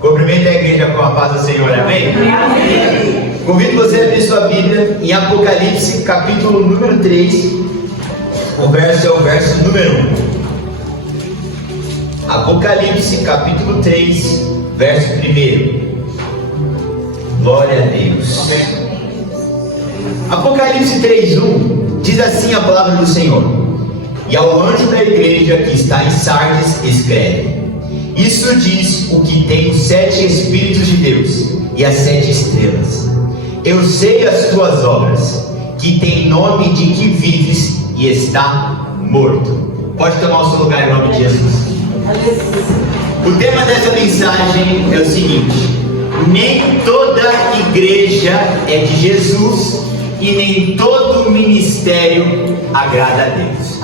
Cumprimente a igreja com a paz do Senhor, amém? Amém. Convido você a abrir sua Bíblia em Apocalipse, capítulo número 3. O verso é o verso número 1. Apocalipse, capítulo 3, verso 1. Glória a Deus. Apocalipse 3:1 diz assim a palavra do Senhor: E ao anjo da igreja que está em Sardes escreve: Isso diz o que tem os 7 Espíritos de Deus e as 7 estrelas. Eu sei as tuas obras, que tem nome de que vives e está morto. Pode tomar o seu lugar em nome de Jesus. O tema dessa mensagem é o seguinte: nem toda igreja é de Jesus e nem todo ministério agrada a Deus.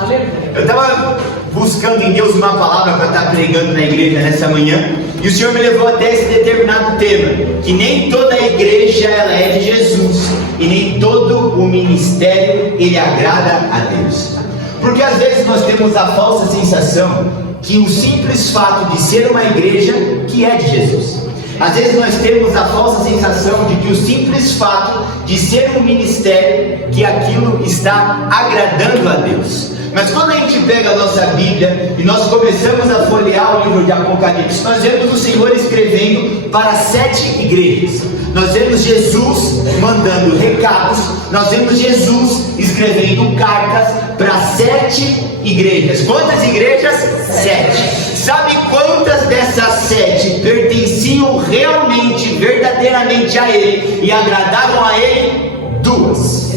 Eu estava buscando em Deus uma palavra para estar pregando na igreja nessa manhã, e o Senhor me levou até esse determinado tema, que nem toda igreja ela é de Jesus e nem todo o ministério ele agrada a Deus. Porque às vezes nós temos a falsa sensação que o simples fato de ser uma igreja que é de Jesus. Às vezes nós temos a falsa sensação de que o simples fato de ser um ministério, que aquilo está agradando a Deus. Mas quando a gente pega a nossa Bíblia e nós começamos a folhear o livro de Apocalipse, nós vemos o Senhor escrevendo para 7 igrejas. Nós vemos Jesus mandando recados, nós vemos Jesus escrevendo cartas para 7 igrejas. Quantas igrejas? 7. Sabe quantas dessas 7 pertenciam realmente, verdadeiramente a Ele e agradavam a Ele? 2.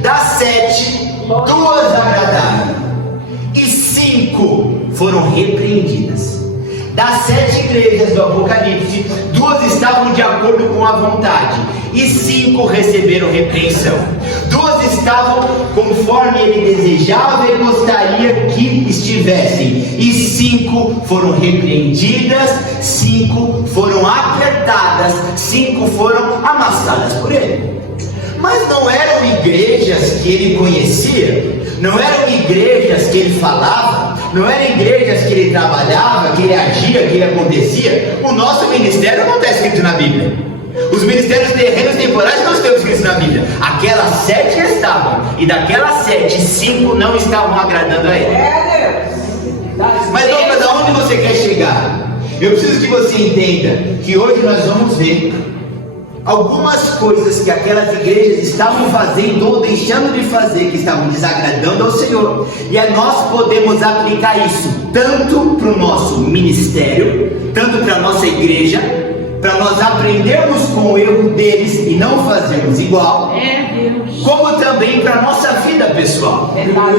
Das 7, 2 agradaram e 5 foram repreendidas. Das 7 igrejas do Apocalipse, 2 estavam de acordo com a vontade e 5 receberam repreensão. 2 estavam conforme ele desejava e gostaria que estivessem, e 5 foram repreendidas, 5 foram apertadas, 5 foram amassadas por ele. Mas não eram igrejas que ele conhecia, não eram igrejas que ele falava, não eram igrejas que ele trabalhava, que ele agia, que ele acontecia. O nosso ministério não está escrito na Bíblia. Os ministérios terrenos temporais não estão escritos na Bíblia. Aquelas 7 estavam, e daquelas 7, 5 não estavam agradando a ele. Mas Douglas, aonde você quer chegar? Eu preciso que você entenda que hoje nós vamos ver algumas coisas que aquelas igrejas estavam fazendo ou deixando de fazer, que estavam desagradando ao Senhor, e nós podemos aplicar isso tanto para o nosso ministério, tanto para a nossa igreja, para nós aprendermos com o erro deles e não fazermos igual, como também para a nossa vida pessoal.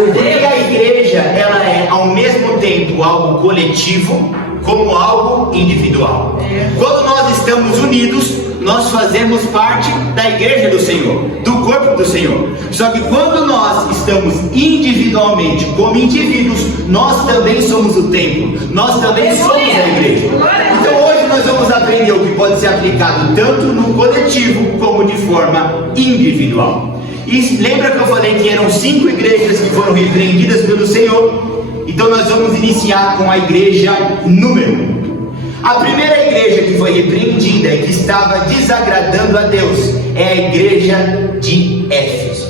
Porque a igreja ela é ao mesmo tempo algo coletivo como algo individual. Quando nós estamos unidos, nós fazemos parte da igreja do Senhor, do corpo do Senhor. Só que quando nós estamos individualmente, como indivíduos, nós também somos o templo, nós também somos a igreja. Então hoje nós vamos aprender o que pode ser aplicado tanto no coletivo como de forma individual. E lembra que eu falei que eram 5 igrejas que foram repreendidas pelo Senhor? Então nós vamos iniciar com a igreja número 1. A primeira igreja que foi repreendida e que estava desagradando a Deus é a igreja de Éfeso.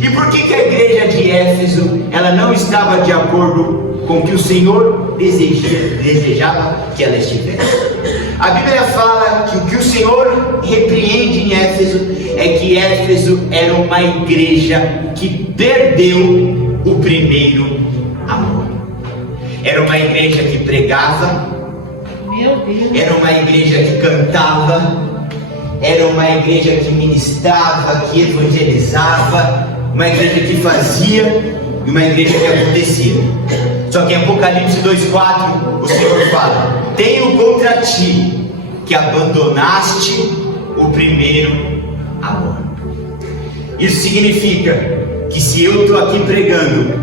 E por que a igreja de Éfeso ela não estava de acordo com o que o Senhor desejava que ela estivesse? A Bíblia fala que o que o Senhor repreende em Éfeso é que Éfeso era uma igreja que perdeu o primeiro amor. Era uma igreja que pregava, era uma igreja que cantava, era uma igreja que ministrava, que evangelizava, uma igreja que fazia e uma igreja que acontecia. Só que em Apocalipse 2:4 o Senhor fala: tenho contra ti que abandonaste o primeiro amor. Isso significa que se eu estou aqui pregando,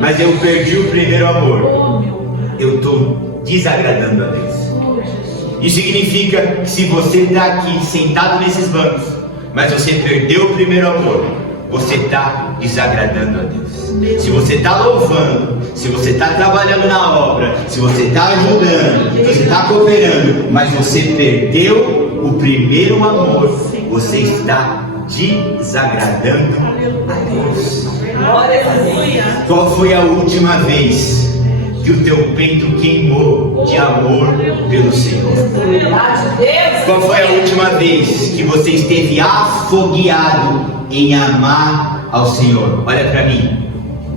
mas eu perdi o primeiro amor, eu estou desagradando a Deus. Isso significa que se você está aqui sentado nesses bancos, mas você perdeu o primeiro amor, você está desagradando a Deus. Se você está louvando, se você está trabalhando na obra, se você está ajudando, se você está cooperando, mas você perdeu o primeiro amor, você está desagradando a Deus. Qual foi a última vez que o teu peito queimou de amor pelo Senhor? Qual foi a última vez que você esteve afogueado em amar ao Senhor? Olha para mim,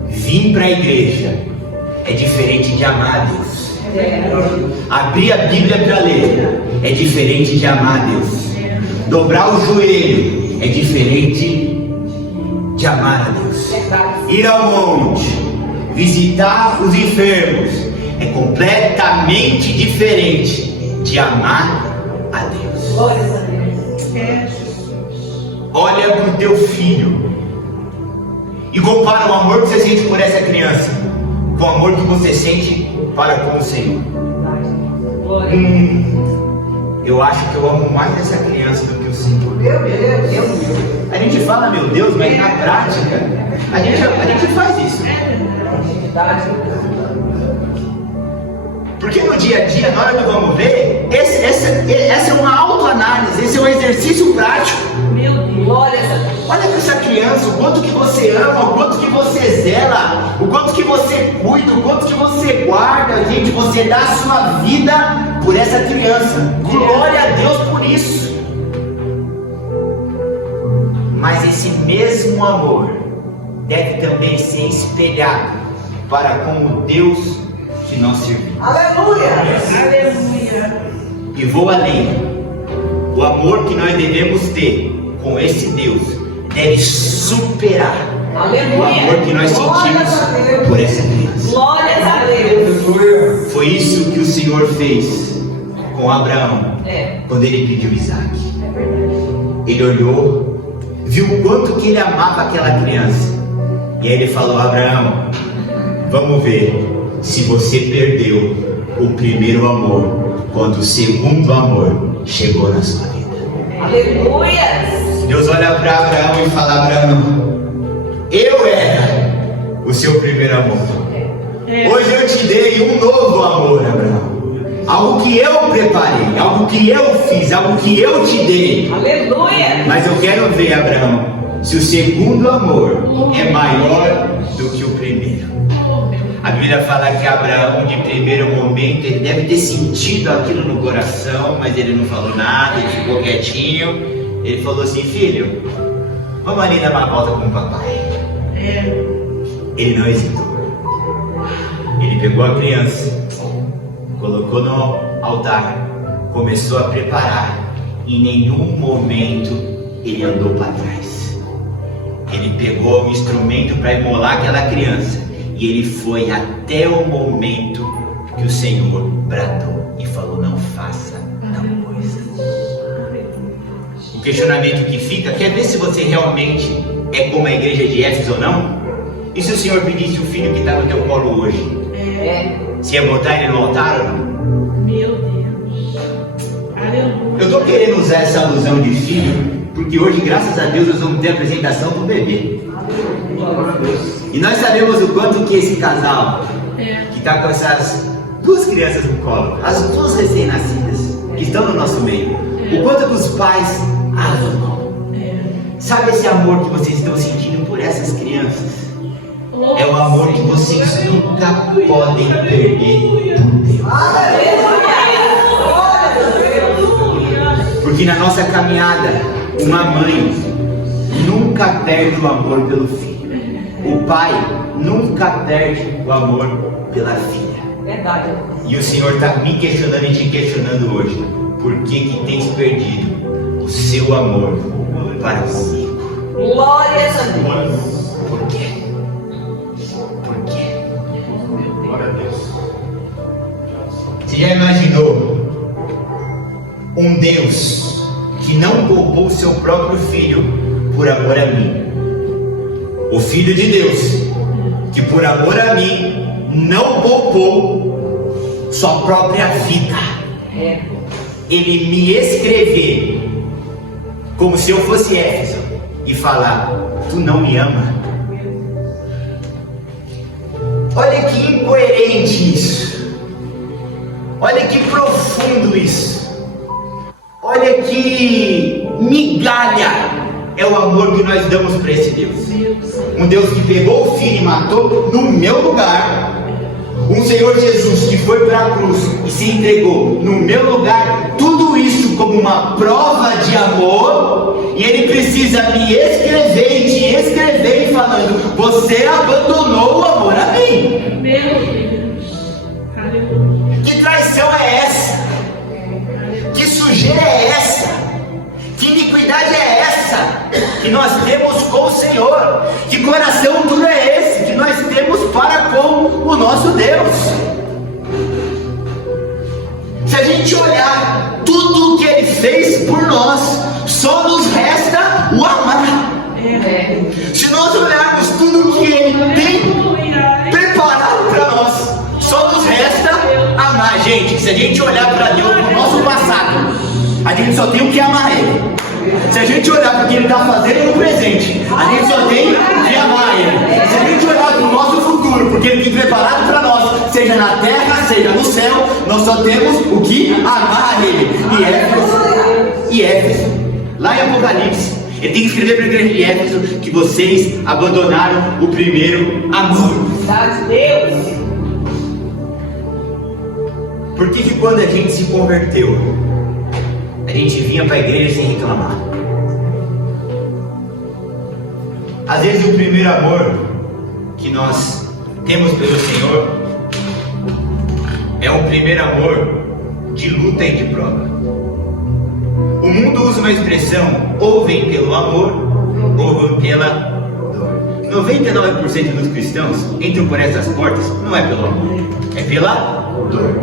vir para a igreja é diferente de amar a Deus. Abrir a Bíblia para ler é diferente de amar a Deus. Dobrar o joelho é diferente de amar a Deus. Ir ao monte, visitar os enfermos é completamente diferente de amar a Deus. Olha para o teu filho e compara o amor que você sente por essa criança com o amor que você sente para com o Senhor. Eu acho que eu amo mais essa criança do que o Senhor. A gente fala meu Deus, mas na prática a gente faz isso. Porque no dia a dia, na hora do vamos ver, essa é uma autoanálise, esse é um exercício prático. Olha para essa criança, o quanto que você ama, o quanto que você zela, o quanto que você cuida, o quanto que você guarda, gente, você dá a sua vida por essa criança. Glória a Deus por isso. Mas esse mesmo amor deve também ser espelhado para com o Deus que nós servimos. Aleluia! Aleluia! E vou além. O amor que nós devemos ter com esse Deus deve superar Aleluia. o amor que nós sentimos por essa criança. Glórias a Deus! Foi isso que o Senhor fez com Abraão quando ele pediu Isaac. Ele olhou, viu o quanto que ele amava aquela criança, e aí ele falou: Abraão, vamos ver se você perdeu o primeiro amor quando o segundo amor chegou na sua vida. Aleluia! Deus olha para Abraão e fala: Abraão, eu era o seu primeiro amor. Hoje eu te dei um novo amor, Abraão. Algo que eu preparei, algo que eu fiz, algo que eu te dei. Aleluia! Mas eu quero ver, Abraão, se o segundo amor é maior do que o primeiro. A Bíblia fala que Abraão, de primeiro momento, ele deve ter sentido aquilo no coração, mas ele não falou nada, ele ficou quietinho. Ele falou assim: filho, vamos ali dar uma volta com o papai. Ele não hesitou. Ele pegou a criança, colocou no altar, começou a preparar. Em nenhum momento ele andou para trás. Ele pegou um instrumento para imolar aquela criança, e ele foi até o momento que o Senhor bradou e falou: não faça tal coisa. O questionamento que fica: quer ver se você realmente é como a igreja de Éfeso ou não? E se o Senhor pedisse o filho que está no teu colo hoje? Se ia botar ele no altar ou não? Meu Deus. Aleluia. Eu estou querendo usar essa alusão de filho, porque hoje, graças a Deus, nós vamos ter a apresentação do bebê. E nós sabemos o quanto que esse casal, que está com essas duas crianças no colo, as duas recém-nascidas, que estão no nosso meio, o quanto que os pais amam. Sabe esse amor que vocês estão sentindo por essas crianças? É o amor que vocês nunca podem perder por Deus. Porque na nossa caminhada, uma mãe nunca perde o amor pelo filho. O pai nunca perde o amor pela filha. Verdade. E o Senhor está me questionando e te questionando hoje: por que tens perdido o seu amor para comigo? Glórias a Deus. Por quê? Por quê? Glória a Deus. Você já imaginou um Deus que não poupou seu próprio filho por amor a mim? O Filho de Deus, que por amor a mim não poupou sua própria vida. Ele me escrever como se eu fosse Éfeso e falar: tu não me ama. Olha que incoerente isso. Olha que profundo isso. Olha que migalha é o amor que nós damos para esse Deus. Um Deus que pegou o filho e matou no meu lugar. Um Senhor Jesus que foi para a cruz e se entregou no meu lugar. Tudo isso como uma prova de amor. E Ele precisa me escrever e te escrever falando: você abandonou o amor a mim. Meu Deus. Aleluia. Que traição é essa? Que sujeira é essa? Que iniquidade é essa que nós temos com o Senhor? Que coração duro é esse que nós temos para com o nosso Deus? Se a gente olhar tudo o que Ele fez por nós, só nos resta o amar. Se nós olharmos tudo o que Ele tem preparado para nós, só nos resta amar. Gente, se a gente olhar para Deus no nosso passado, a gente só tem o que amar Ele. Se a gente olhar para o que Ele está fazendo no presente, a gente só tem o que amar Ele. Se a gente olhar para o nosso futuro, porque Ele tem preparado para nós, seja na terra, seja no céu, nós só temos o que amar Ele. E Éfeso, lá em Apocalipse, Ele tem que escrever para a igreja de Éfeso que vocês abandonaram o primeiro amor. Deus. Por que quando a gente se converteu, a gente vinha para a igreja sem reclamar? Às vezes o primeiro amor que nós temos pelo Senhor é um primeiro amor de luta e de prova. O mundo usa uma expressão: ou vem pelo amor ou vem pela dor. 99% dos cristãos entram por essas portas não é pelo amor, é pela dor.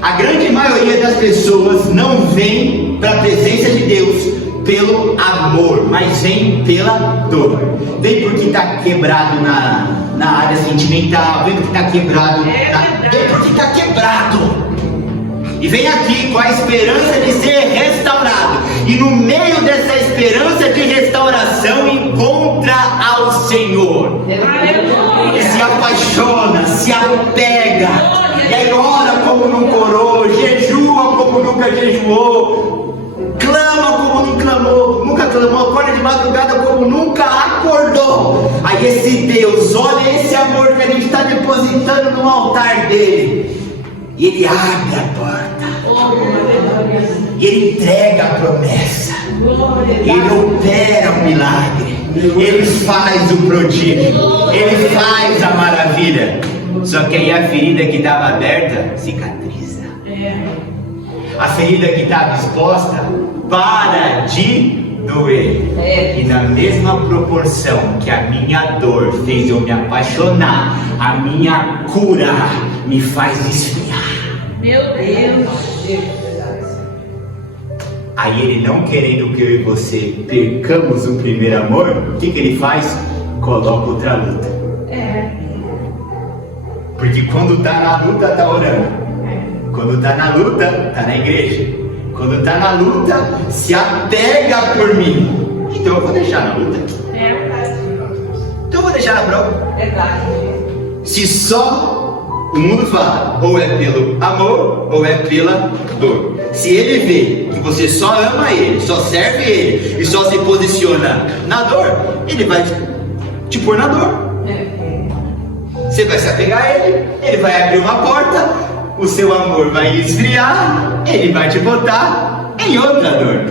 A grande maioria das pessoas não vem para a presença de Deus pelo amor, mas vem pela dor. Vem porque está quebrado na área sentimental, vem porque está quebrado, vem porque está quebrado. E vem aqui com a esperança de ser restaurado. E no meio dessa esperança de restauração encontra ao Senhor. E se apaixona, se apega. E aí ora como não orou, jejua como nunca jejuou, clama como nunca clamou, acorda de madrugada como nunca acordou. Aí esse Deus, olha esse amor que a gente está depositando no altar dele. E Ele abre a porta. E Ele entrega a promessa. Ele opera o milagre. Ele faz o prodígio. Ele faz a maravilha. Só que aí a ferida que estava aberta cicatriza. A ferida que estava exposta para de doer. E na mesma proporção que a minha dor fez eu me apaixonar, a minha cura me faz esfriar. Meu Deus. Aí Ele, não querendo que eu e você percamos o primeiro amor, o que Ele faz? Coloca outra luta. Porque quando está na luta, está orando. Quando está na luta, está na igreja. Quando está na luta, se apega por mim. Então eu vou deixar na luta. Então eu vou deixar na prova. Se só o mundo fala, ou é pelo amor, ou é pela dor. Se ele vê que você só ama Ele, só serve Ele, e só se posiciona na dor, Ele vai te pôr na dor. Você vai se apegar a Ele, Ele vai abrir uma porta, o seu amor vai esfriar, Ele vai te botar em outra dor.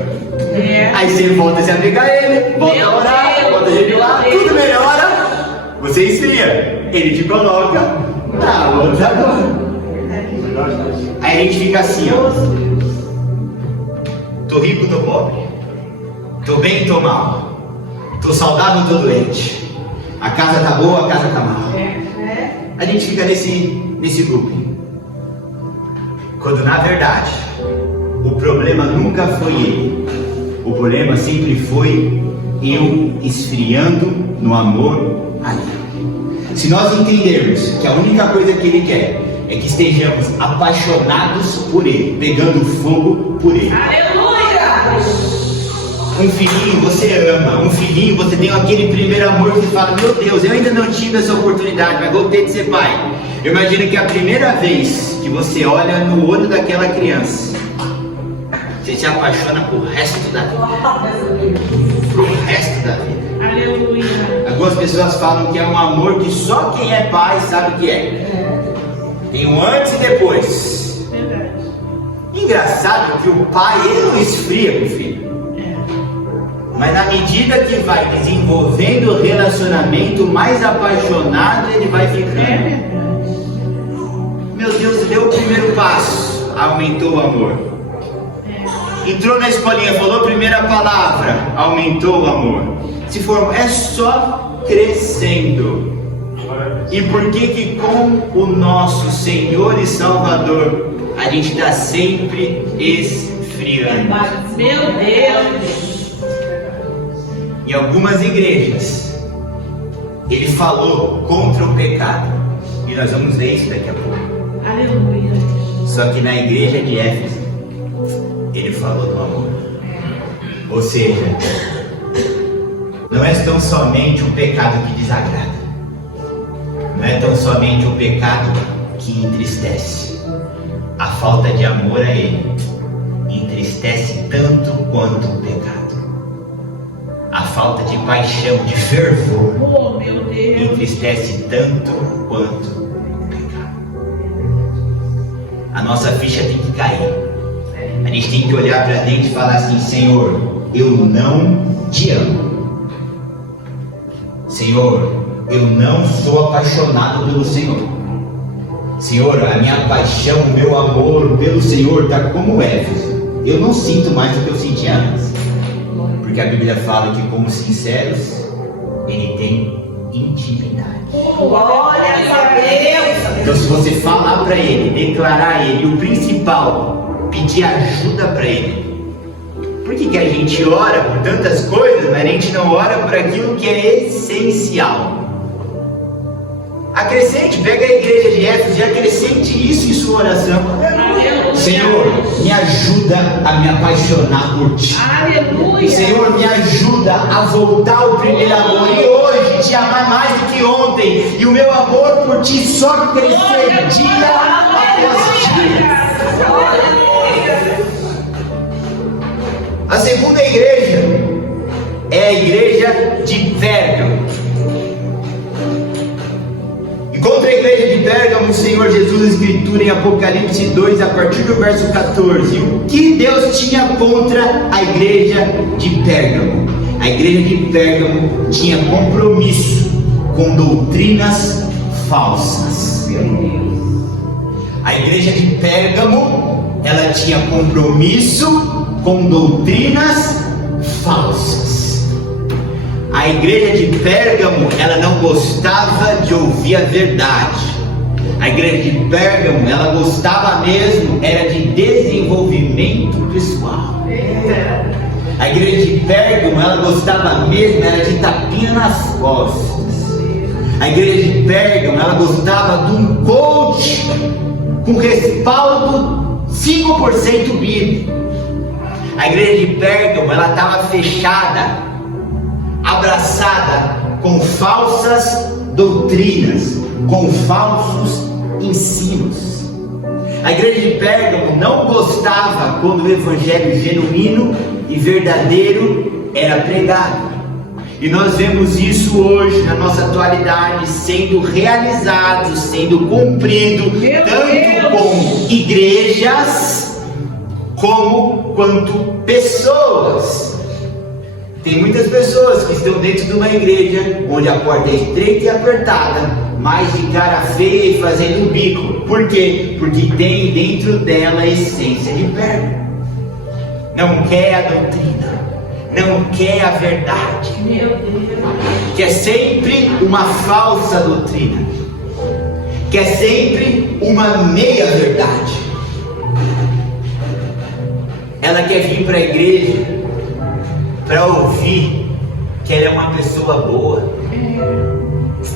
Aí você volta a se apegar a Ele, volta a orar, volta a jejuar, tudo melhora, você esfria, Ele te coloca na outra dor. Aí a gente fica assim, ó: tô rico, tô pobre, tô bem, tô mal, tô saudável, tô doente, a casa tá boa, a casa tá mal. A gente fica nesse grupo. Quando na verdade o problema nunca foi ele. O problema sempre foi eu esfriando no amor a Ele. Se nós entendermos que a única coisa que Ele quer é que estejamos apaixonados por Ele, pegando fogo por Ele. Aleluia! Um filhinho você ama, um filhinho você tem aquele primeiro amor que você fala, meu Deus, eu ainda não tive essa oportunidade, mas vou ter de ser pai. Eu imagino que a primeira vez que você olha no olho daquela criança, você se apaixona pro resto da vida. Pro resto da vida. Aleluia. Algumas pessoas falam que é um amor que só quem é pai sabe o que é. Tem um antes e depois. Verdade. Engraçado que o pai, ele não esfria pro filho. Mas na medida que vai desenvolvendo o relacionamento, mais apaixonado ele vai ficando. Meu Deus, deu o primeiro passo, aumentou o amor. Entrou na escolinha, falou a primeira palavra, aumentou o amor. Se for, é só crescendo. E por que com o nosso Senhor e Salvador a gente está sempre esfriando? Meu Deus. Em algumas igrejas, ele falou contra o pecado. E nós vamos ver isso daqui a pouco. Aleluia. Só que na igreja de Éfeso, ele falou do amor. Ou seja, não é tão somente o pecado que desagrada. Não é tão somente o pecado que entristece. A falta de amor a ele entristece tanto quanto o pecado. A falta de paixão, de fervor, Oh, meu Deus. entristece tanto quanto o pecado. A nossa ficha tem que cair. A gente tem que olhar para dentro e falar assim: Senhor, eu não te amo. Senhor, eu não sou apaixonado pelo Senhor. Senhor, a minha paixão, o meu amor pelo Senhor está como Éfeso. Eu não sinto mais o que eu sentia antes. Porque a Bíblia fala que como sinceros, ele tem intimidade. Glória a Deus. Então se você falar para ele, declarar a ele, o principal, pedir ajuda para ele. Por que a gente ora por tantas coisas, mas a gente não ora por aquilo que é essencial? Acrescente, pega a igreja de Éfeso e acrescente isso em sua oração. Aleluia. Senhor, me ajuda a me apaixonar por ti. Aleluia. Senhor, me ajuda a voltar ao primeiro amor e hoje te amar mais do que ontem, e o meu amor por ti só crescer dia após dia. A segunda igreja é a igreja de Pérgamo. E contra a igreja de Pérgamo, o Senhor Jesus escritura em Apocalipse 2, a partir do verso 14, o que Deus tinha contra a igreja de Pérgamo. A igreja de Pérgamo tinha compromisso com doutrinas falsas. A igreja de Pérgamo, ela tinha compromisso com doutrinas falsas. A igreja de Pérgamo, ela não gostava de ouvir a verdade. A igreja de Pérgamo, ela gostava mesmo, era de desenvolvimento pessoal. A igreja de Pérgamo, ela gostava mesmo, era de tapinha nas costas. A igreja de Pérgamo, ela gostava de um coach com respaldo 5% bíblico. A igreja de Pérgamo, ela estava fechada, abraçada com falsas doutrinas, com falsos ensinos. A igreja de Pérgamo não gostava quando o evangelho genuíno e verdadeiro era pregado. E nós vemos isso hoje, na nossa atualidade, sendo realizado, sendo cumprido, tanto com igrejas como quanto pessoas. Tem muitas pessoas que estão dentro de uma igreja onde a porta é estreita e apertada, mas de cara feia e fazendo bico. Por quê? Porque tem dentro dela a essência de Pérgamo. Não quer a doutrina, não quer a verdade, quer sempre uma falsa doutrina, quer sempre uma meia verdade. Ela quer vir para a igreja para ouvir que ela é uma pessoa boa.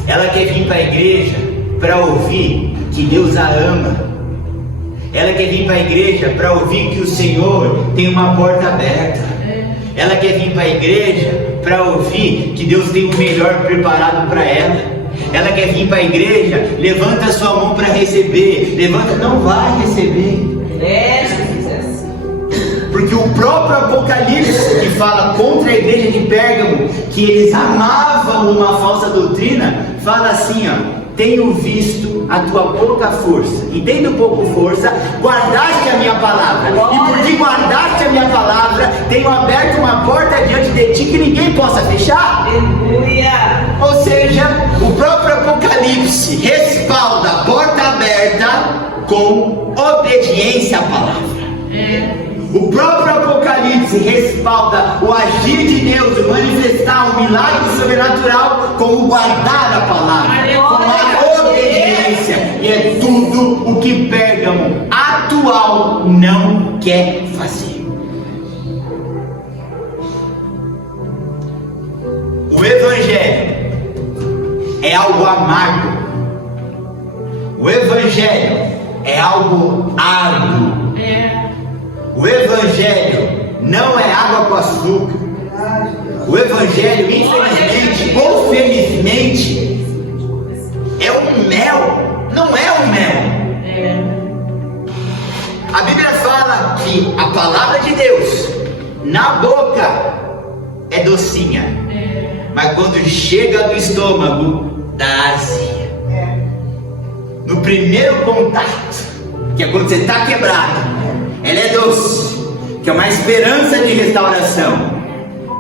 Ela quer vir para a igreja para ouvir que Deus a ama. Ela quer vir para a igreja para ouvir que o Senhor tem uma porta aberta. Ela quer vir para a igreja para ouvir que Deus tem o melhor preparado para ela. Ela quer vir para a igreja, levanta a sua mão para receber. Levanta, não vai receber. Porque o próprio Apocalipse, que fala contra a igreja de Pérgamo, que eles amavam uma falsa doutrina, fala assim, ó: tenho visto a tua pouca força, e tendo pouca força, guardaste a minha palavra, e porque guardaste a minha palavra, tenho aberto uma porta diante de ti que ninguém possa fechar. Aleluia. Ou seja, o próprio Apocalipse respalda a porta aberta com obediência à palavra. O próprio Apocalipse respalda o agir de Deus, o manifestar o milagre sobrenatural com o guardar a palavra, com a obediência. E é tudo o que Pérgamo atual não quer fazer. O Evangelho é algo amargo. O Evangelho é algo árduo. O Evangelho não é água com açúcar. O Evangelho, infelizmente ou felizmente, é o mel. Não é o mel. A Bíblia fala que a palavra de Deus na boca é docinha, mas quando chega no estômago dá azia. No primeiro contato, que é quando você está quebrado, ela é doce, que é uma esperança de restauração.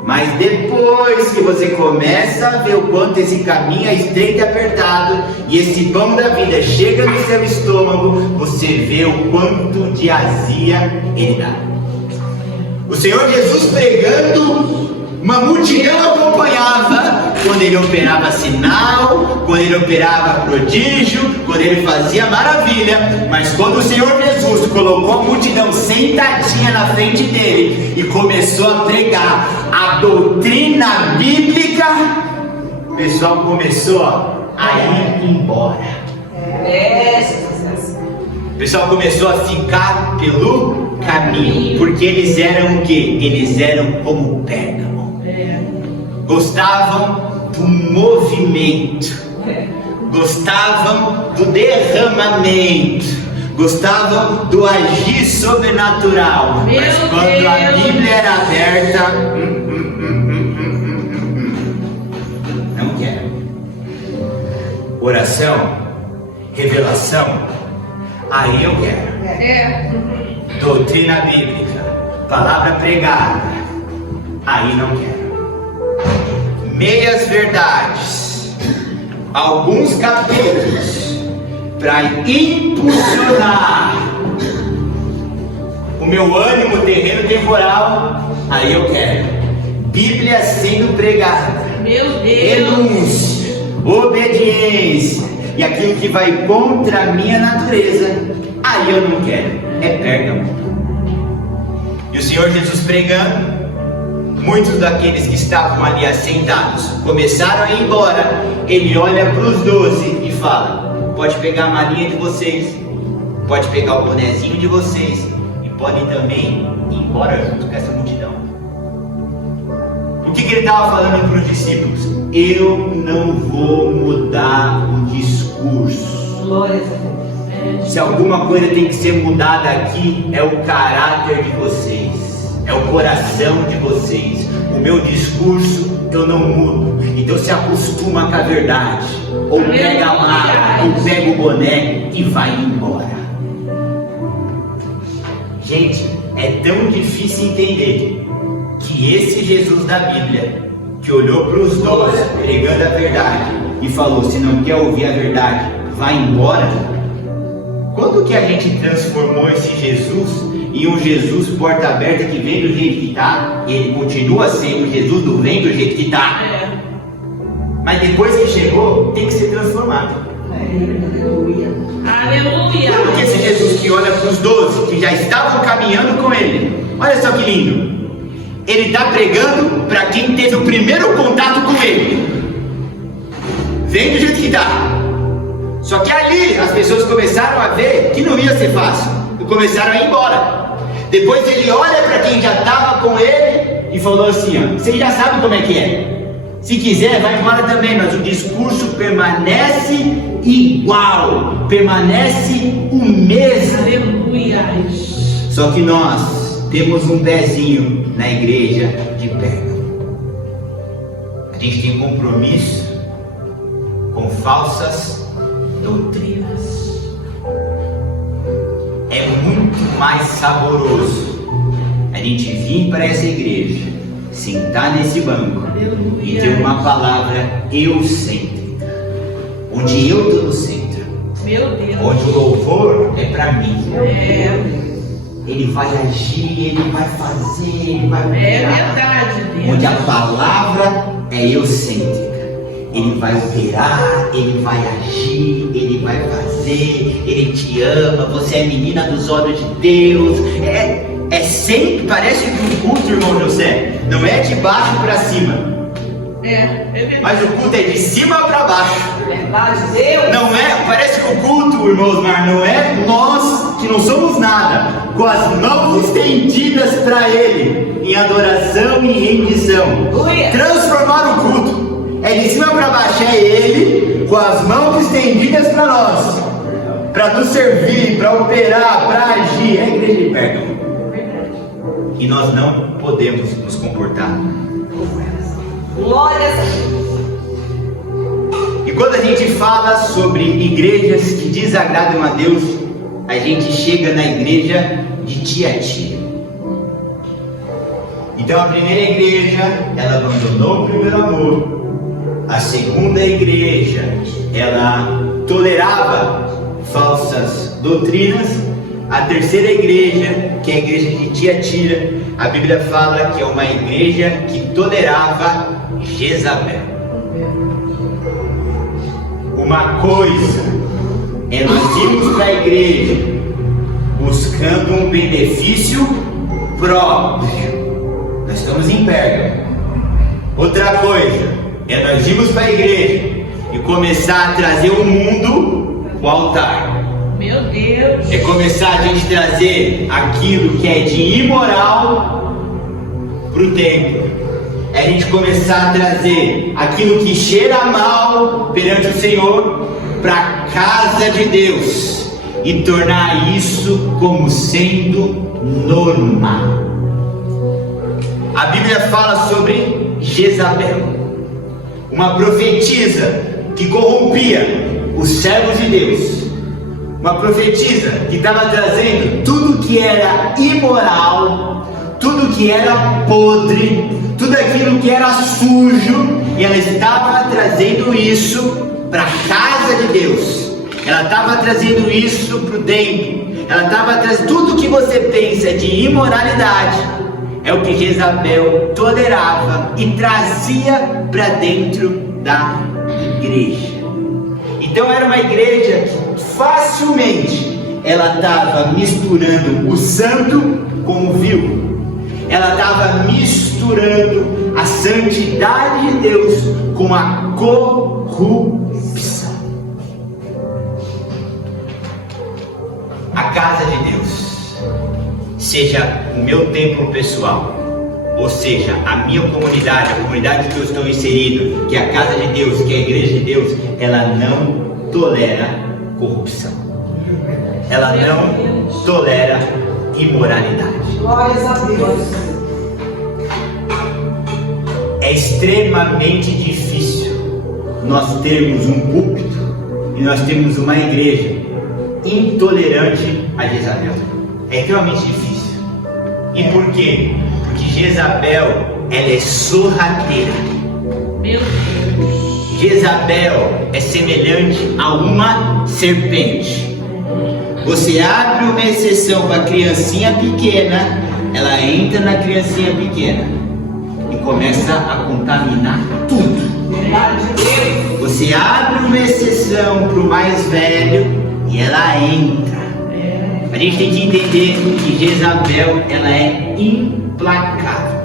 Mas depois que você começa a ver o quanto esse caminho é estreito e apertado, e esse pão da vida chega no seu estômago, você vê o quanto de azia ele dá. O Senhor Jesus pregando, uma multidão acompanhava, quando ele operava sinal, quando ele operava prodígio, quando ele fazia maravilha. Mas quando o Senhor Jesus colocou a multidão sentadinha na frente dele e começou a pregar a doutrina bíblica, o pessoal começou a ir embora. O pessoal começou a ficar pelo caminho, porque eles eram o quê? Eles eram como Pérgamo. Gostavam do movimento, gostavam do derramamento, gostavam do agir sobrenatural. Mas quando a Bíblia era aberta, não quero. Oração, revelação, aí eu quero. Doutrina bíblica, palavra pregada, aí não quero. Meias verdades, alguns capítulos para impulsionar o meu ânimo terreno temporal, aí eu quero. Bíblia sendo pregada, renúncia, obediência e aquilo que vai contra a minha natureza, aí eu não quero. É Pérgamo. E o Senhor Jesus pregando, muitos daqueles que estavam ali assentados começaram a ir embora. Ele olha para os 12 e fala: pode pegar a malinha de vocês, pode pegar o bonezinho de vocês e podem também ir embora junto com essa multidão. O que ele estava falando para os discípulos? Eu não vou mudar o discurso. Glória a Deus. Se alguma coisa tem que ser mudada aqui, é o caráter de vocês, é o coração de vocês. O meu discurso eu não mudo. Então se acostuma com a verdade, ou pega a mala, ou pega o boné e vai embora. Gente, é tão difícil entender que esse Jesus da Bíblia, que olhou para os 12 pregando a verdade e falou: se não quer ouvir a verdade, vai embora. Quando que a gente transformou esse Jesus em um Jesus porta aberta que vem do jeito que está? E ele continua sendo Jesus do vem do jeito que está. Mas depois que chegou, tem que ser transformado. Aleluia. Quando que esse Jesus que olha para os 12 que já estavam caminhando com ele, olha só que lindo, ele está pregando para quem teve o primeiro contato com ele. Vem do jeito que está. Só que ali as pessoas começaram a ver que não ia ser fácil e começaram a ir embora. Depois ele olha para quem já estava com ele e falou assim, ó, vocês já sabem como é que é. Se quiser, vai embora também, mas o discurso permanece igual, permanece o mesmo. Aleluia. Só que nós temos um pezinho na igreja de Pérgamo. A gente tem compromisso com falsas doutrinas. É muito mais saboroso a gente vir para essa igreja, sentar nesse banco e ter uma palavra eucêntrica, onde eu estou no centro, Meu Deus. onde o louvor é para mim. Ele vai agir, ele vai fazer, ele vai É operar. verdade, Deus. Onde a palavra é eucêntrica. Ele vai operar, ele vai agir, ele vai fazer, ele te ama, você é menina dos olhos de Deus. É sempre, parece que o culto, irmão José, não é de baixo para cima, É verdade. mas o culto é de cima para baixo. Verdade, Deus. Não é, parece que o culto, irmãos, mas não é nós que não somos nada, com as mãos estendidas para Ele, em adoração e em rendição. Aleluia. Transformar o culto é de cima para baixo, é Ele com as mãos estendidas para nós, para nos servir, para operar, para agir. É a igreja de Pérgamo. E nós não podemos nos comportar como elas. Glórias a Deus. E quando a gente fala sobre igrejas que desagradam a Deus, a gente chega na igreja de Tiatira. Então a primeira igreja, ela abandonou o primeiro amor. A segunda igreja, ela tolerava falsas doutrinas. A terceira igreja, que é a igreja de Tiatira, a Bíblia fala que é uma igreja que tolerava Jezabel. Uma coisa é nós irmos para a igreja buscando um benefício próprio. Nós estamos em Pérgamo. Outra coisa é nós irmos para a igreja e começar a trazer o mundo para o altar. Meu Deus. É começar a gente trazer aquilo que é de imoral para o templo. É a gente começar a trazer aquilo que cheira mal perante o Senhor para a casa de Deus e tornar isso como sendo normal. A Bíblia fala sobre Jezabel, uma profetisa que corrompia os servos de Deus, uma profetisa que estava trazendo tudo que era imoral, tudo que era podre, tudo aquilo que era sujo, e ela estava trazendo isso para a casa de Deus. Ela estava trazendo isso para o templo. Ela estava trazendo tudo que você pensa de imoralidade. É o que Jezabel tolerava e trazia para dentro da igreja. Então era uma igreja que facilmente ela estava misturando o santo com o vil. Ela estava misturando a santidade de Deus com a corrupção. A casa de Deus, seja o meu templo pessoal, ou seja, a minha comunidade, a comunidade que eu estou inserido, que é a casa de Deus, que é a igreja de Deus, ela não tolera corrupção. Ela não tolera imoralidade. Glórias a Deus. É extremamente difícil nós termos um púlpito e nós temos uma igreja intolerante a Jezabel. É extremamente difícil. E por quê? Porque Jezabel, ela é sorrateira. Meu Deus. Jezabel é semelhante a uma serpente. Você abre uma exceção para a criancinha pequena, ela entra na criancinha pequena e começa a contaminar tudo. Verdade, Deus. Você abre uma exceção para o mais velho e ela entra. A gente tem que entender que Jezabel, ela é implacável.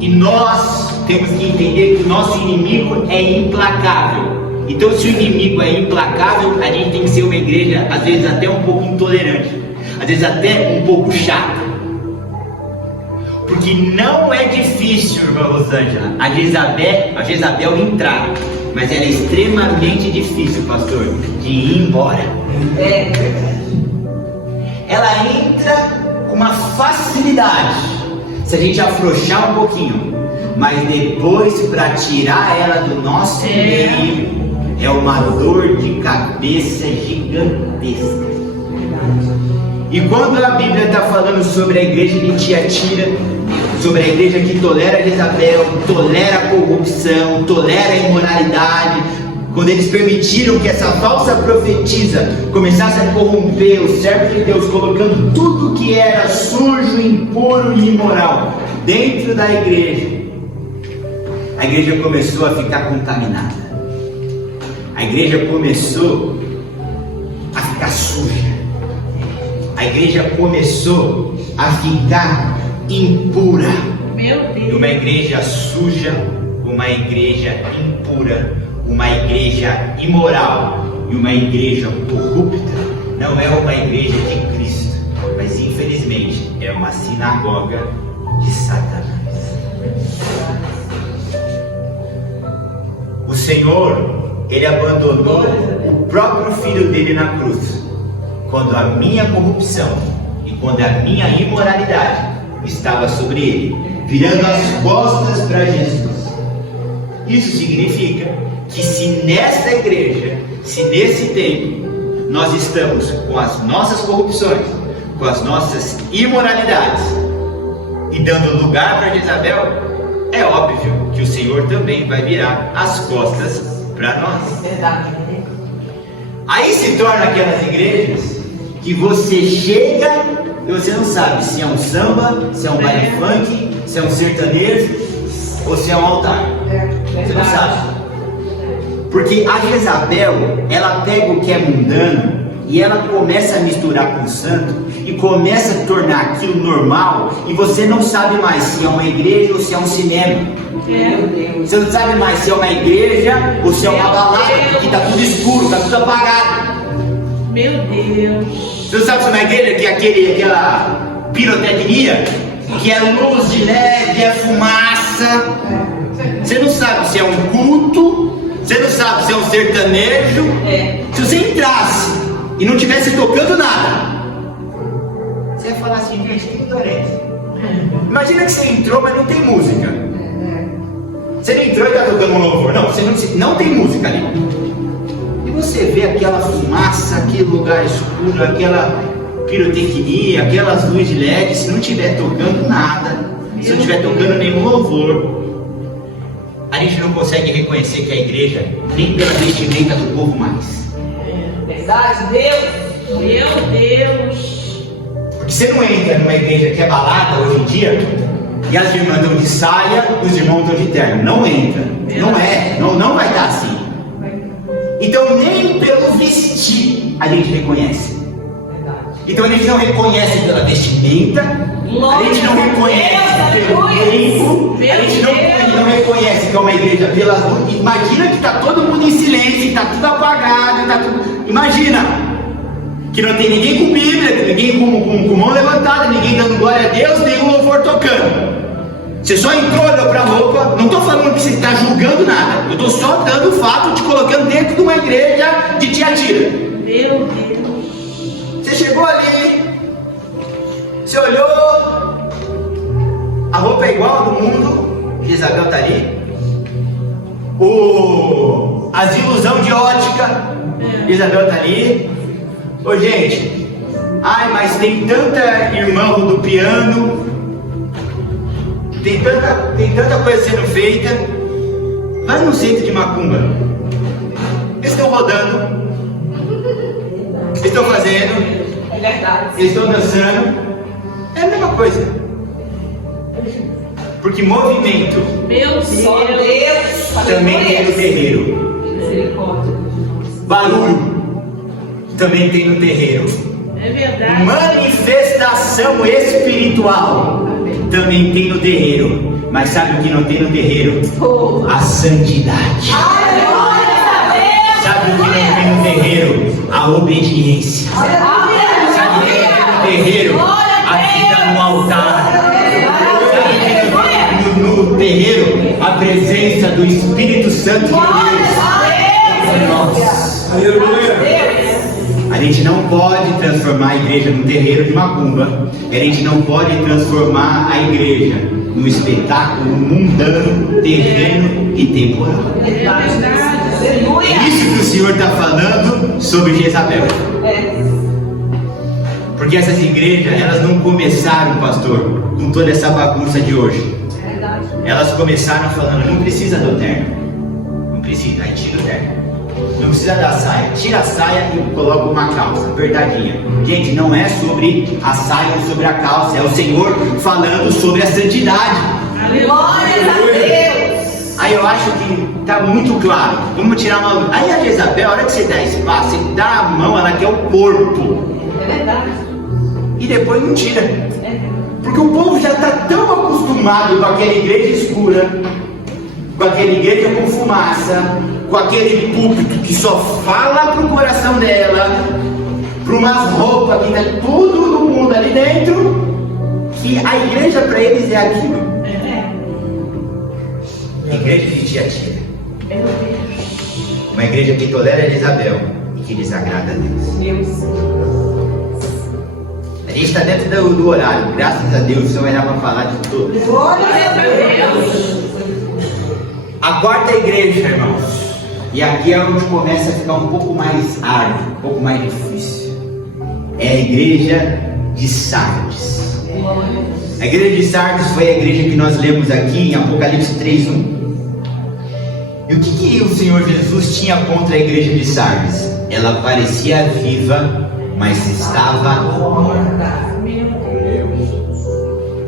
E nós temos que entender que o nosso inimigo é implacável. Então, se o inimigo é implacável, a gente tem que ser uma igreja, às vezes até um pouco intolerante, às vezes até um pouco chata. Porque não é difícil, irmã Rosângela, a Jezabel entrar. Mas ela é extremamente difícil, pastor, de ir embora. É. Ela entra com uma facilidade, se a gente afrouxar um pouquinho. Mas depois, para tirar ela do nosso meio, é uma dor de cabeça gigantesca. E quando a Bíblia está falando sobre a igreja de Tiatira, sobre a igreja que tolera Jezabel, tolera a corrupção, tolera a imoralidade, quando eles permitiram que essa falsa profetisa começasse a corromper os servos de Deus, colocando tudo que era sujo, impuro e imoral dentro da igreja, a igreja começou a ficar contaminada. A igreja começou a ficar suja. A igreja começou a ficar impura. Meu E Deus. uma igreja suja, uma igreja impura, uma igreja imoral e uma igreja corrupta não é uma igreja de Cristo, mas infelizmente é uma sinagoga de Satanás. O Senhor, Ele abandonou o próprio Filho dele na cruz, quando a minha corrupção e quando a minha imoralidade estava sobre Ele, virando as costas para Jesus. Isso significa que se nesta igreja, se nesse tempo, nós estamos com as nossas corrupções, com as nossas imoralidades e dando lugar para Jezabel, é óbvio que o Senhor também vai virar as costas para nós. Verdade. Aí se torna aquelas igrejas que você chega e você não sabe se é um samba, se é um baile funk, se é um sertanejo ou se é um altar. Você não sabe. Porque a Jezabel, ela pega o que é mundano e ela começa a misturar com o santo e começa a tornar aquilo normal, e você não sabe mais se é uma igreja ou se é um cinema. Você não sabe mais se é uma igreja ou se é uma balada, porque está tudo escuro, está tudo apagado. Meu Deus. Você não sabe se é uma igreja que é aquela pirotecnia, que é luz de LED, é fumaça. Você não sabe se é um culto, você não sabe se é um sertanejo. Se você entrasse e não tivesse tocando nada, você ia falar assim: gente, que lugar é esse? Imagina que você entrou, mas não tem música. Você não entrou e está tocando um louvor. Não, você não tem música ali. E você vê aquela fumaça, aquele lugar escuro, aquela pirotecnia, aquelas luzes de LED, se não estiver tocando nada, se não estiver tocando nenhum louvor, a gente não consegue reconhecer que a igreja nem pela vestimenta do povo mais. Verdade, Deus. Meu Deus. Porque você não entra numa igreja que é balada hoje em dia e as irmãs estão de saia e os irmãos estão de terno. Não entra. Não vai estar assim. Então nem pelo vestir a gente reconhece. Então a gente não reconhece pela vestimenta, a gente não reconhece pelo tempo, a gente não reconhece que é uma igreja pela luz. Imagina que está todo mundo em silêncio, está tudo apagado, imagina que não tem ninguém com Bíblia, ninguém com mão levantada, ninguém dando glória a Deus, nenhum louvor tocando. Você só entrou, olhou para a roupa. Não estou falando que você está julgando nada, eu estou só dando o fato de colocando dentro de uma igreja de Tiatira. Meu Deus. Você chegou ali, você olhou, a roupa é igual a do mundo, Jezabel está ali, as ilusões de ótica, Jezabel está ali. Ô gente, mas tem tanta irmã do piano, tem tanta coisa sendo feita. Vai no centro de macumba, eles estão rodando, eles estão fazendo, É verdade. eles estão dançando, é a mesma coisa. Porque movimento Meu Deus. Só Deus. também tem no terreiro, Misericórdia. barulho também tem no terreiro, É verdade. manifestação espiritual também tem no terreiro. Mas sabe o que não tem no terreiro? A santidade. Sabe o que não tem no terreiro? A obediência. Sabe o que não tem no terreiro? a vida no altar. No terreiro, a presença do Espírito Santo de Deus. A gente não pode transformar a igreja num terreiro de macumba. A gente não pode transformar a igreja num espetáculo mundano, terreno e temporal. É isso que o Senhor está falando sobre Jezabel. Porque essas igrejas, elas não começaram, pastor, com toda essa bagunça de hoje. Elas começaram falando, não precisa do terno. Não precisa, aí tira o terno. Não precisa da saia, tira a saia e coloca uma calça, verdadeinha. Gente, não é sobre a saia ou sobre a calça, é o Senhor falando sobre a santidade. Glória a Deus. Aí eu acho que está muito claro. Vamos tirar uma luz. Aí a Jezabel, a hora que você dá espaço, você dá a mão, ela quer o corpo. É verdade. E depois não tira. Porque o povo já está tão acostumado com aquela igreja escura, com aquela igreja com fumaça, com aquele púlpito que só fala pro coração dela, para umas roupas que tá tudo no mundo ali dentro, que a igreja para eles é aquilo. Igreja de Tiatira. Uma igreja que tolera Jezabel e que desagrada a Deus. A gente está dentro do horário, graças a Deus, o Senhor vai dar para falar de tudo. Glória a Deus. A quarta igreja, irmãos, e aqui é onde começa a ficar um pouco mais árduo, um pouco mais difícil. É a igreja de Sardes. A igreja de Sardes foi a igreja que nós lemos aqui em Apocalipse 3:1. E o que o Senhor Jesus tinha contra a igreja de Sardes? Ela parecia viva, mas estava morta.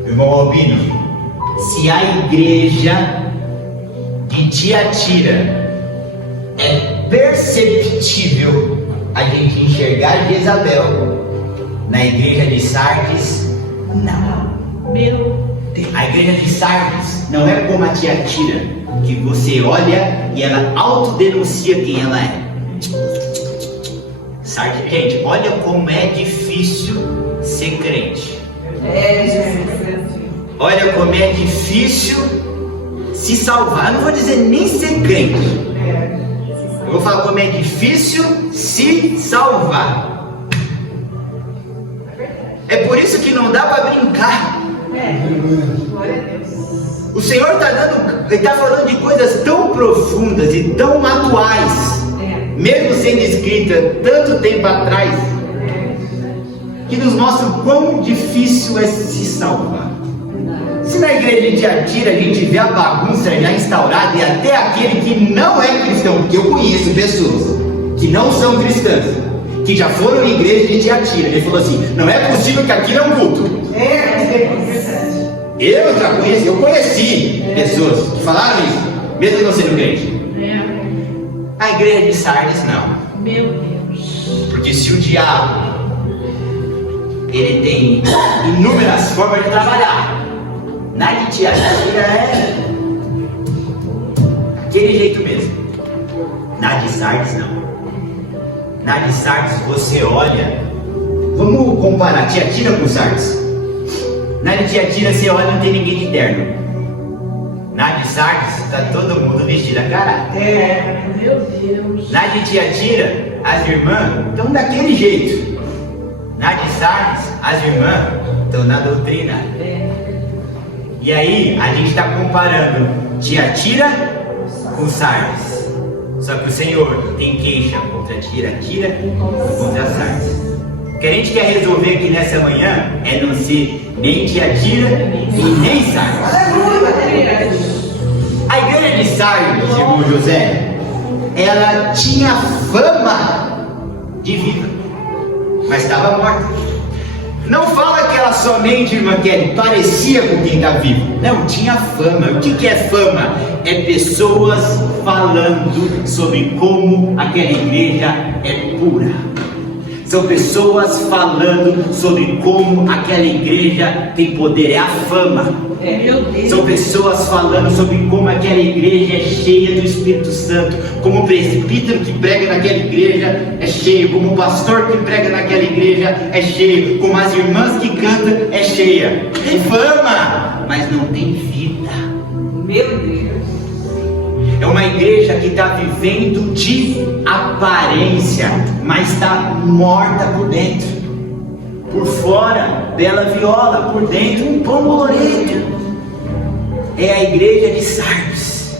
Irmão Albino, se a igreja de Tiatira é perceptível a gente enxergar Jezabel, na igreja de Sardes, não. A igreja de Sardes não é como a Tiatira, que você olha e ela autodenuncia quem ela é. Sardes, gente, olha como é difícil ser crente. Olha como é difícil se salvar. Eu não vou dizer nem ser crente. Eu vou falar como é difícil se salvar. É por isso que não dá para brincar. Glória a Deus. O Senhor está falando de coisas tão profundas e tão atuais, mesmo sendo escrita tanto tempo atrás, que nos mostra o quão difícil é se salvar. Se na igreja de Tiatira a gente vê a bagunça já instaurada e até aquele que não é cristão, porque eu conheço pessoas que não são cristãs, que já foram em igreja de Tiatira, ele falou assim, não é possível que aqui não culto. Eu já conheci, eu conheci pessoas que falaram isso, mesmo não sendo crente. A igreja de Sardes não. Meu Deus. Porque se o diabo ele tem inúmeras formas de trabalhar, na de Tiatira é aquele jeito mesmo. Na de Sardes não. Na de Sardes você olha, vamos comparar Tiatira com Sardes. Na de Tiatira você olha e não tem ninguém de terno. Na de Sardes está todo mundo vestido a caráter. Meu Deus. Na de Tiatira as irmãs estão daquele jeito. Na de Sardes as irmãs estão na doutrina. E aí a gente está comparando Tiatira com Sardes. Só que o Senhor tem queixa contra Tiatira e contra Sardes. O que a gente quer resolver aqui nessa manhã é não ser nem Tiatira e nem Sardes. A igreja de Sardes, irmão José, ela tinha fama de viva, mas estava morta. Não fala que ela somente, irmã Kelly, parecia com quem está vivo. Não, tinha fama. O que é fama? É pessoas falando sobre como aquela igreja é pura. São pessoas falando sobre como aquela igreja tem poder. É a fama. Meu Deus. São pessoas falando sobre como aquela igreja é cheia do Espírito Santo, como o presbítero que prega naquela igreja é cheio, como o pastor que prega naquela igreja é cheio, como as irmãs que cantam é cheia, tem fama, mas não tem vida. Meu Deus. É uma igreja que está vivendo de aparência, mas está morta por dentro. Por fora, bela viola, por dentro, um pão bolorento. É a igreja de Sardes.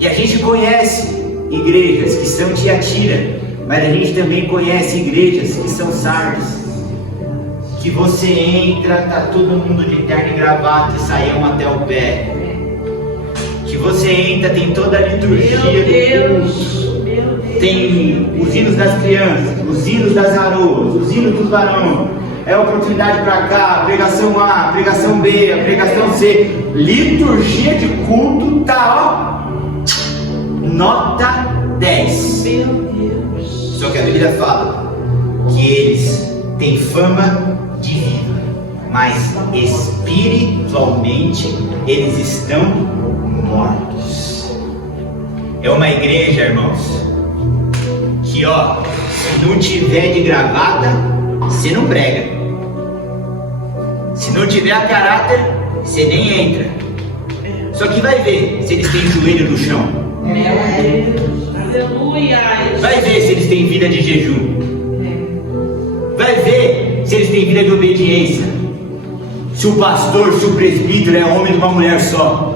E a gente conhece igrejas que são de Tiatira, mas a gente também conhece igrejas que são Sardes. Que você entra, tá todo mundo de terno e gravata e saião até o pé. Que você entra, tem toda a liturgia do culto. Tem os hinos das crianças, os hinos das garotas, os hinos dos varões. É oportunidade para cá, pregação A, pregação B, a pregação C. Liturgia de culto tá, ó, nota 10. Meu Deus. Só que a Bíblia fala que eles têm fama de vida, mas espiritualmente eles estão mortos. É uma igreja, irmãos, que ó, se não tiver de gravata, você não prega. Se não tiver a caráter, você nem entra. Só que vai ver se eles têm joelho no chão. Meu Deus. Aleluia. Vai ver se eles têm vida de jejum. Vai ver se eles têm vida de obediência. Se o pastor, se o presbítero é homem de uma mulher só.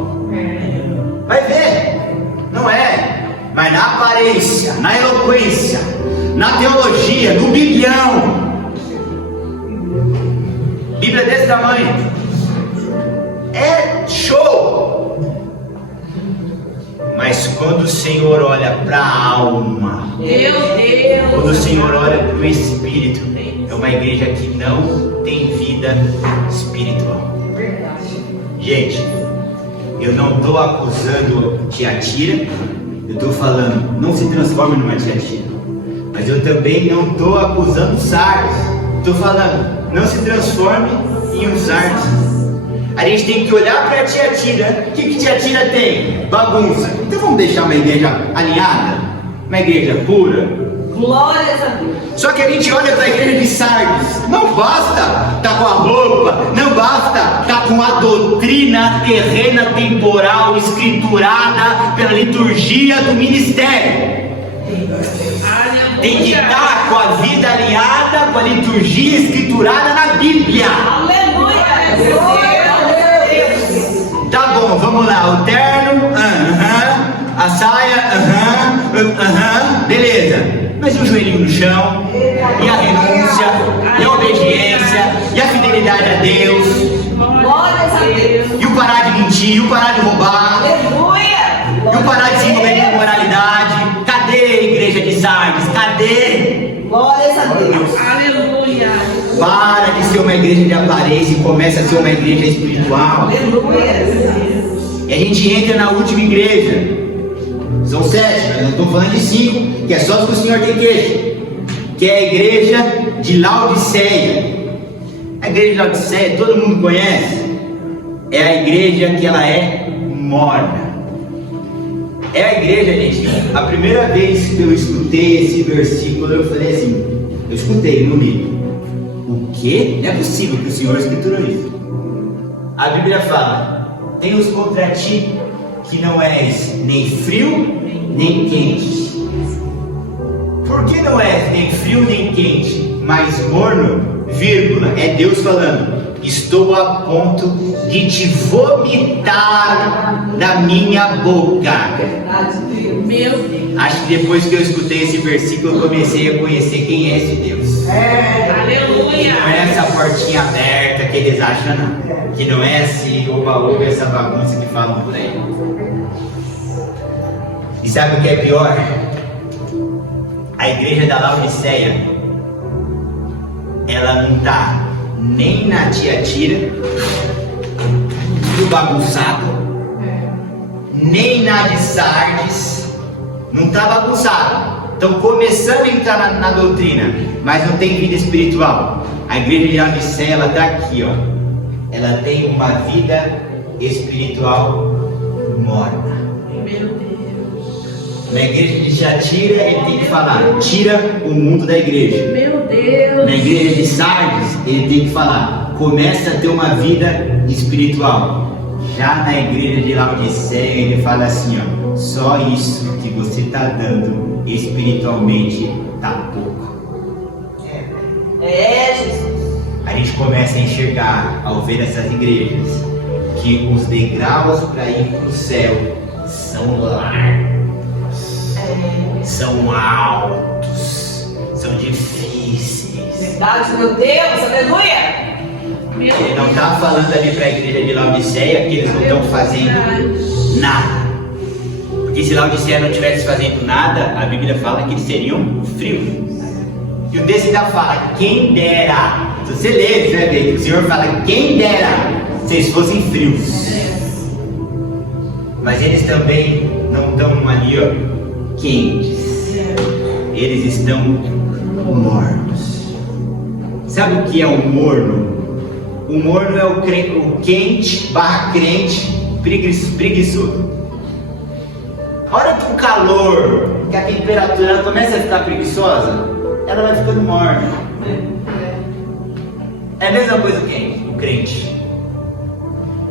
Vai ver. Não é. Mas na aparência, na eloquência, na teologia, no bilhão. Bíblia desse tamanho. É show. Mas quando o Senhor olha para a alma, Meu Deus. quando o Senhor olha para o espírito, é uma igreja que não tem vida espiritual. Gente, eu não estou acusando Tiatira, eu estou falando, não se transforme numa Tiatira. Mas eu também não estou acusando Sardes, estou falando, não se transforme em um Sardes. A gente tem que olhar para Tiatira. O que Tiatira tem? Bagunça. Então vamos deixar uma igreja alinhada, uma igreja pura. Glórias a Deus. Só que a gente olha para a igreja de Sardes, não basta estar com a roupa, não basta estar com a doutrina terrena, temporal, escriturada pela liturgia do ministério. Tem que estar com a vida alinhada com a liturgia escriturada na Bíblia. Aleluia. Tá bom, vamos lá, o terno, a saia, beleza. Mas e o joelhinho no chão? E a renúncia? E a obediência? E a fidelidade a Deus? Glórias a Deus. E o parar de mentir? E o parar de roubar? Aleluia. E o parar de se envolver com moralidade? Cadê a igreja de Sardes? Cadê? Glórias a Deus. Aleluia. Para de ser uma igreja de aparência e começa a ser uma igreja espiritual. Aleluia. E a gente entra na última igreja. São 7, mas eu estou falando de 5, que é só que o Senhor tem queixa. Que é a igreja de Laodiceia. A igreja de Laodiceia, todo mundo conhece. É a igreja que ela é morna. É a igreja, gente. A primeira vez que eu escutei esse versículo, eu falei assim, eu escutei, não li. O quê? Não é possível que o Senhor escriturou isso. A Bíblia fala, tenho contra ti que não és nem frio nem quente. Por que não és nem frio nem quente, mas morno, vírgula, é Deus falando, estou a ponto de te vomitar da minha boca. Meu Deus. Acho que depois que eu escutei esse versículo, eu comecei a conhecer quem é esse Deus. Aleluia. Não é essa portinha aberta que eles acham, não. Que não é esse oba-oba, essa bagunça que falam por aí. E sabe o que é pior? A igreja da Laodiceia, ela não está nem na Tiatira, tudo bagunçado, nem na de Sardes, não está bagunçado. Estão começando a entrar na doutrina, mas não tem vida espiritual. A igreja de Laodiceia, ela está aqui, ó. Ela tem uma vida espiritual morna. Meu Deus. Na igreja de Tiatira, ele tem que falar: tira o mundo da igreja. Meu Deus. Na igreja de Sardes, ele tem que falar: começa a ter uma vida espiritual. Já na igreja de Laodiceia, ele fala assim: ó, só isso que você está dando espiritualmente está pouco. Jesus. A gente começa a enxergar, ao ver essas igrejas, que os degraus para ir para o céu são largos, são altos, são difíceis. Verdade, meu Deus, aleluia. Ele não está falando ali para a igreja de Laodiceia que eles não estão fazendo nada. Porque se Laodiceia não estivesse fazendo nada, a Bíblia fala que eles seriam frios. E o texto ainda fala: quem dera. Se você ler, você vai ver que o Senhor fala: quem dera vocês fossem frios. Mas eles também não estão ali, ó, quentes. Eles estão mornos. Sabe o que é um morno? O morno é o quente barra crente preguiçoso. A hora que o calor, que a temperatura ela começa a ficar preguiçosa, ela vai ficando morna. É a mesma coisa o crente.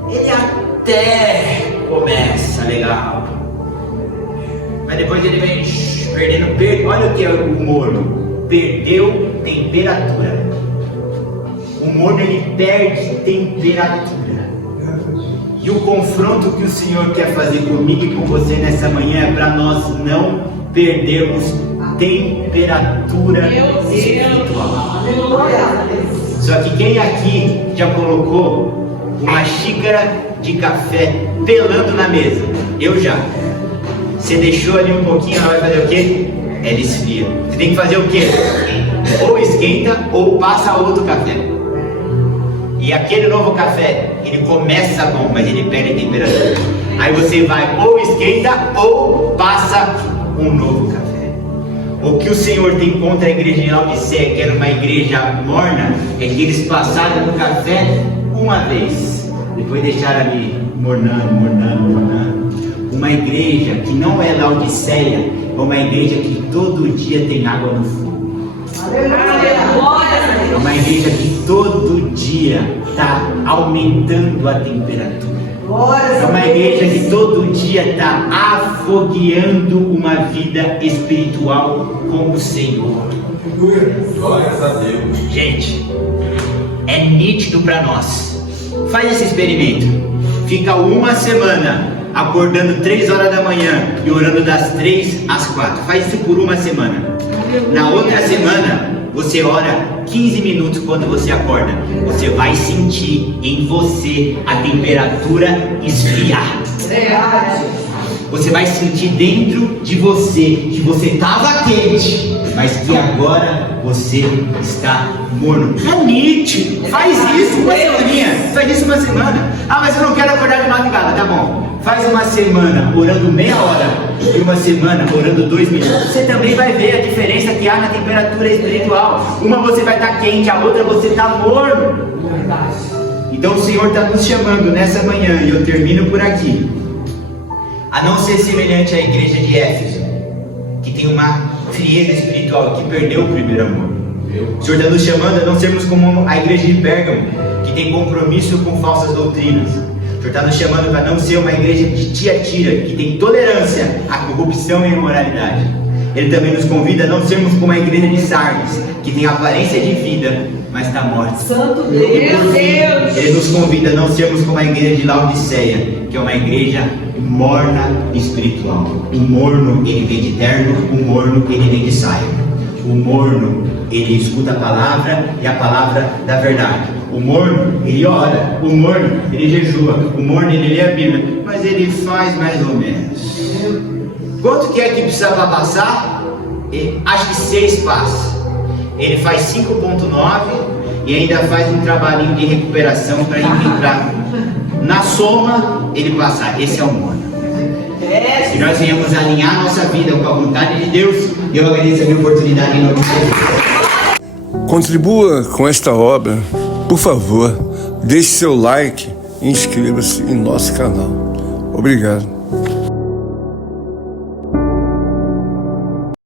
Ele até começa legal, mas depois ele vem perdendo. Olha o que é o morno: perdeu temperatura. O morno ele perde temperatura. E o confronto que o Senhor quer fazer comigo e com você nessa manhã é para nós não perdermos temperatura espiritual. Só que quem aqui já colocou uma xícara de café pelando na mesa? Eu já. Você deixou ali um pouquinho, ela vai fazer o quê? Ela esfria. Você tem que fazer o quê? Ou esquenta ou passa outro café. E aquele novo café, ele começa bom, mas ele perde temperatura. Aí você vai ou esquenta ou passa um novo café. O que o Senhor tem contra a igreja de Laodiceia, que era uma igreja morna, é que eles passaram no café uma vez, depois deixaram ali mornando. Uma igreja que não é Laodiceia, é uma igreja que todo dia tem água no fogo. É uma igreja que todo dia está aumentando a temperatura. É uma igreja que todo dia está afogueando uma vida espiritual com o Senhor. Glórias a Deus. Gente, é nítido para nós. Faz esse experimento. Fica uma semana acordando 3 horas da manhã e orando das 3 às 4. Faz isso por uma semana. Na outra semana, você ora 15 minutos quando você acorda. Você vai sentir em você a temperatura esfriar. Você vai sentir dentro de você que você estava quente, mas que agora você está morno. É nítido. Faz isso uma semana. Faz isso uma semana. Ah, mas eu não quero acordar de madrugada. Tá bom. Faz uma semana orando meia hora e uma semana orando 2 minutos. Você também vai ver a diferença que há na temperatura espiritual. Uma você vai estar quente, a outra você está morno. Então o Senhor está nos chamando nessa manhã, e eu termino por aqui, a não ser semelhante à igreja de Éfeso, que tem uma frieza espiritual, que perdeu o primeiro amor. O Senhor está nos chamando a não sermos como a igreja de Pérgamo, que tem compromisso com falsas doutrinas. O Senhor está nos chamando para não ser uma igreja de Tiatira, que tem tolerância à corrupção e à imoralidade. Ele também nos convida a não sermos como a igreja de Sardes, que tem aparência de vida, mas está morta. Santo E por fim, Deus. ele nos convida a não sermos como a igreja de Laodiceia, que é uma igreja morna espiritual. O morno, ele vem de terno, o morno, ele vem de saia. O morno, ele escuta a palavra e a palavra da verdade. O morno, ele ora. O morno, ele jejua. O morno, ele lê a Bíblia. Mas ele faz mais ou menos. Quanto que é que precisa para passar? Acho que 6 passos. Ele faz 5.9 e ainda faz um trabalhinho de recuperação para entrar. Na soma, ele passar. Esse é o morno. Se nós venhamos alinhar nossa vida com a vontade de Deus, eu agradeço a minha oportunidade em nome de Jesus. Contribua com esta obra. Por favor, deixe seu like e inscreva-se em nosso canal. Obrigado.